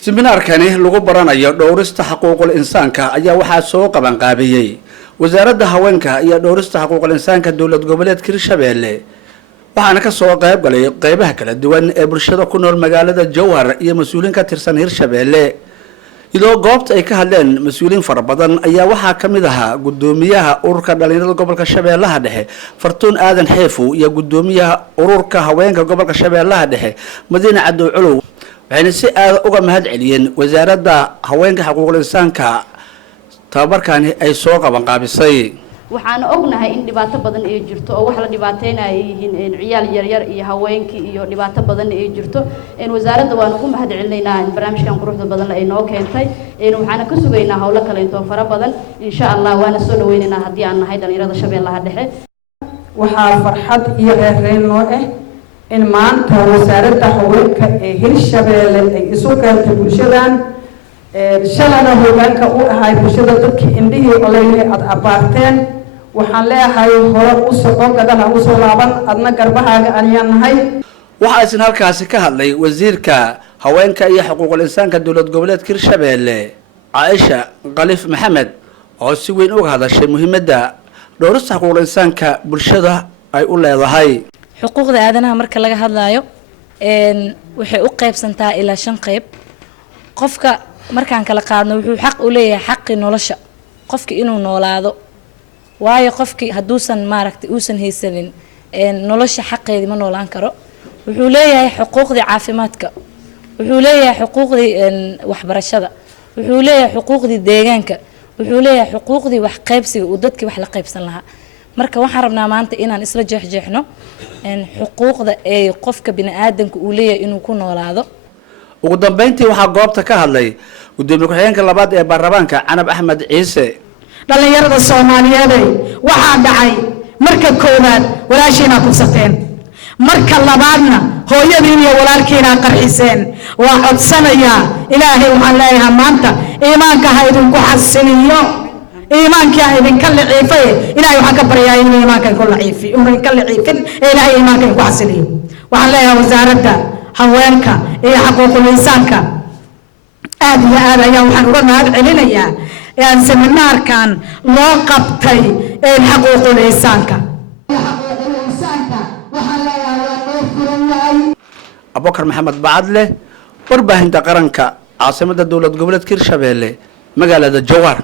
seminaarkani lagu baranayo dhowrista xuquuqul insaanka ayaa waxaa soo qaban qaabiyay wasaaradda haweenka iyo dhowrista xuquuqul insaanka dowlad goboleedka Hirshabelle waxaana ka soo qayb galay qaybaha kala duwan ee bulshada ku nool magaalada Jowhar iyo mas'uuliin ka tirsan Hirshabelle iyadoo goobta ay ka hadleen mas'uuliin fara badan ayaa waxaa ka mid ahaa gudoomiyaha ururka dhalinyarada gobolka Shabeellaha Dhexe Fartuun Aadan Xeefu iyo gudoomiyaha ururka haweenka gobolka Shabeellaha Dhexe Madiina Cabdi Culuw waxayna si aad uga mahad celiyeen wasaaradda haweenka xuquuqul insaanka tababarkani ay soo qaban qaabisay waxaan ognahay in dhibaato badan ay jirto oo wax la dhibaateenay yihiin ciyaal yar yar iyo haweenkii iyo dhibaato badan ay jirto in wasaaradda waan ugu mahad celinaynaa in barnaamijkan quruxda badan ay noo keentay waxaan ka sugaynaa hawlo kale inta fara badan insha Allah waana soo dhaweynaynaa hadii aan nahay dhalinyarada Shabeellaha Dhexe waxaa farxad iyo reereen noo in maanta wasaaradda haweenka ee Hirshabelle ay isu keentay bulshadan shalana hoggaanka u ahay bulshada dadkii indhihii oleeyay aad abaarteen waxaan leeyahay hore u soo gadana u soo laaban adna garbahaaga ayaan nahay waxa isna halkaasi ka hadlay wasiirka haweenka iyo xuquuqul insaanka dowlad goboleedka Hirshabelle Aisha Qalif Maxamed oo si weyn uga hadashay muhiimadda dhowrista xuquuqul insaanka bulshada ay u leedahay xuquuqda aadanaha marka laga hadlayo waxay u qaybsantaa ilaa 5 qayb qofka markaan kala qaadno wuxuu xaq u leeyahay xaqi nolosha qofka inuu noolaado waayo qofki haduusan maaragtay uusan haysanin nolosha xaqeedii ma noolaan karo wuxuu leeyahay xuquuqda caafimaadka wuxuu leeyahay xuquuqda waxbarashada wuxuu leeyahay xuquuqda deegaanka wuxuu leeyahay xuquuqda wax qaybsiga oo dadkii wax la qaybsan lahaa marka waxaan rabnaa maanta inaan isla jeexjeexno xuquuqda ee qofka bini'aadamka uu leeyahay inuu ku noolaado ugu dambeyntii waxaa goobta ka hadlay gudoomiye ku-xigeenka labaad ee baarlamaanka Canab Axmed Ciise dhalinyarada Soomaaliyeed waxaa dhacay marka koowaad walaashiina ku sateen marka labaadna hooyadiin iyo walaalkiina qarxiseen waa codsanaya ilaahay waxaan leeyahay maanta iimaanka ha idinku xasiliyo iimaanka idinka liciifay ilaahay waxaan ka baryaa in iimaanka ku liciifi ka liciifin ilaahay iimaanka ku xasiliyo waxaan leeyahay wasaaradda haweenka iyo xuquuqul insaanka aad iyo aad ayaan waxaan uga mahad celinayaa seminaarkan loo qabtay xuquuqul insaanka waxaan leeyahay loo furan Abubakar Maxamed Bacadle warbaahinta qaranka caasimadda dowlad goboleedka Hirshabelle magaalada Jowhar.